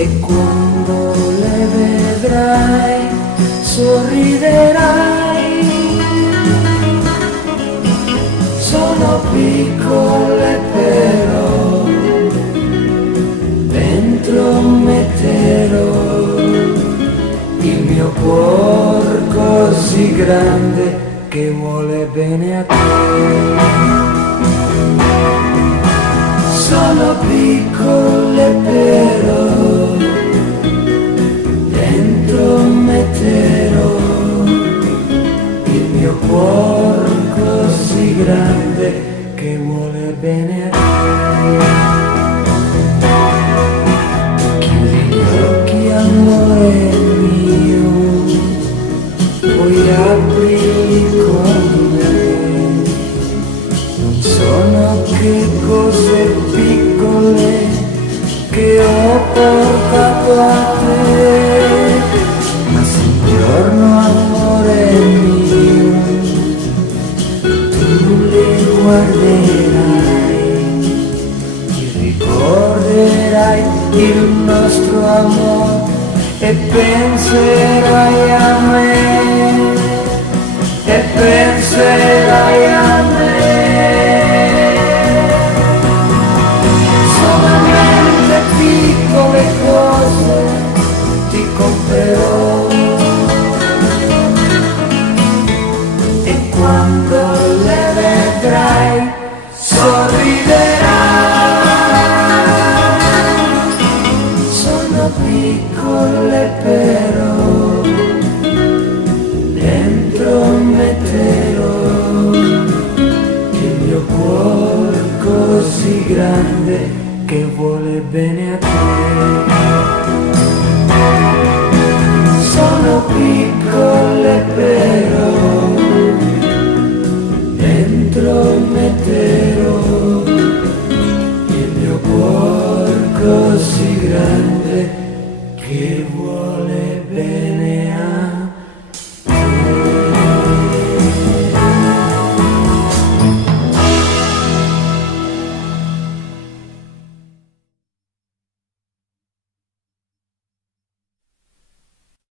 e quando le vedrai sorriderai. Sono piccole però dentro metterò il mio cuore così grande che vuole bene a te. Sono piccole però dentro metterò il mio cuore così grande che vuole bene a te. Chiudi gli occhi amore mio, puoi aprirli con me. Non sono che cose piccole che ho portato a te, ma se un giorno amore mio tu le guarderai, ti ricorderai il nostro amore e penserai a me, e penserai a me. Solamente piccole cose ti comprerò e quando le vedrai sorriderai. Sono piccole però dentro metterò il mio cuore così grande che vuole bene a te. Sono piccole però